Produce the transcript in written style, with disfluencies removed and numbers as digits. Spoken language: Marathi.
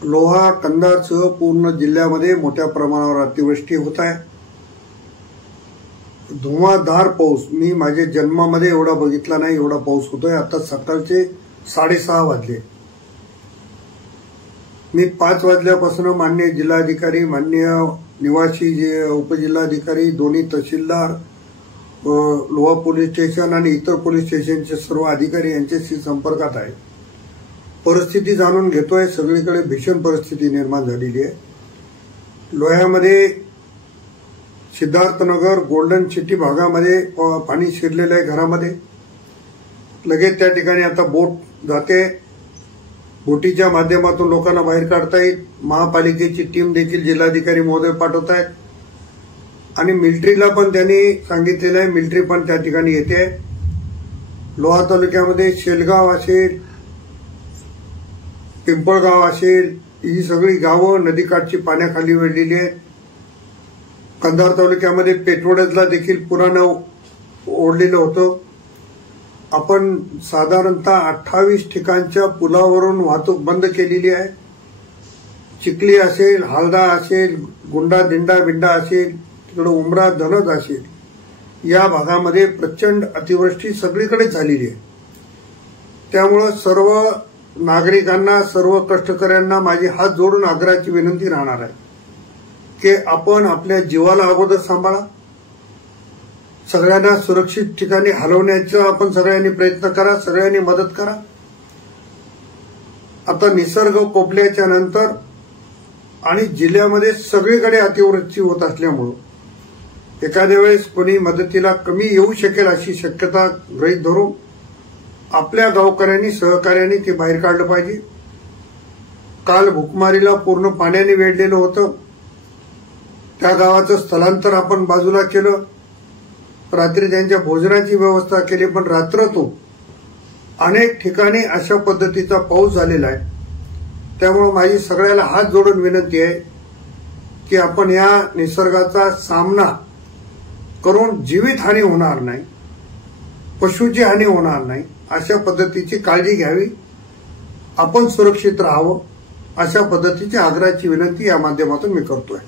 लोहा कंधारसह पूर्ण जिल्ह्यामध्ये मोठ्या प्रमाणावर अतिवृष्टी होत आहे। धुवाधार पाऊस मी माझ्या जन्मामध्ये एवढा बघितला नाही, एवढा पाऊस होतोय। आता सकाळचे 6:30 वाजले। मी 5 वाजल्यापासून माननीय जिल्हाधिकारी, माननीय निवासी उपजिल्हाधिकारी, दोन्ही तहसीलदार, लोहा पोलीस स्टेशन आणि इतर पोलीस स्टेशनचे सर्व अधिकारी यांच्याशी संपर्कात आहे। परिस्थिती जाणून घेतोय। सगळीकडे भीषण परिस्थिती निर्माण झालेली आहे। लोह्यामध्ये सिद्धार्थनगर, गोल्डन सिटी भागामध्ये पाणी शिरलेलं आहे घरामध्ये। लगेच त्या ठिकाणी आता बोट जाते। बोटीच्या माध्यमातून लोकांना बाहेर काढता येईल। महापालिकेची टीम देखील जिल्हाधिकारी महोदय पाठवत आहेत आणि मिलिटरीला पण त्यांनी सांगितलेलं आहे, मिलिटरी पण त्या ठिकाणी येते। लोहा तालुक्यामध्ये शेलगाव असेल, पिंपळगाव असेल, ही सगळी गावं नदीकाठची पाण्याखाली वेढलेली आहेत। कंधार तालुक्यामध्ये पेटवड्याला देखील पुरानं ओढलेलं होतं। आपण साधारणतः 28 ठिकाणच्या पुलावरून वाहतूक बंद केलेली आहे। चिखली असेल, हालदा असेल, गुंडा दिंडा बिंडा असेल, तिकडे उमरा धनद असेल, या भागामध्ये प्रचंड अतिवृष्टी सगळीकडे झालेली आहे। त्यामुळे सर्व नागरिकांना, सर्व कष्टकऱ्यांना माझी हात जोडून आग्रहाची विनंती राहणार आहे की आपण आपल्या जीवाला अगोदर सांभाळा। सगळ्यांना सुरक्षित ठिकाणी हलवण्याचा आपण सगळ्यांनी प्रयत्न करा, सगळ्यांनी मदत करा। आता निसर्ग कोपल्याच्या नंतर आणि जिल्ह्यामध्ये सगळीकडे अतिवृष्टी होत असल्यामुळे एखाद्या वेळेस कोणी मदतीला कमी येऊ शकेल अशी शक्यता गृहीत धरून आपल्या गावकऱ्यांनी, सहकार्याने ते बाहेर काढलं पाहिजे। काल भूकमारीला पूर्ण पाण्याने वेढलेलं होतं। त्या गावाचं स्थलांतर आपण बाजूला केलं। रात्री त्यांच्या भोजनाची व्यवस्था केली, पण रात्रतून अनेक ठिकाणी अशा पद्धतीचा पाऊस झालेला आहे। त्यामुळे माझी सगळ्याला हात जोडून विनंती आहे की आपण या निसर्गाचा सामना करून जीवितहानी होणार नाही, पशुची हानी होणार नाही, अशा पद्धतीची काळजी घ्यावी। आपण सुरक्षित राहावं, अशा पद्धतीची आग्रहाची विनंती या माध्यमातून मी करतोय।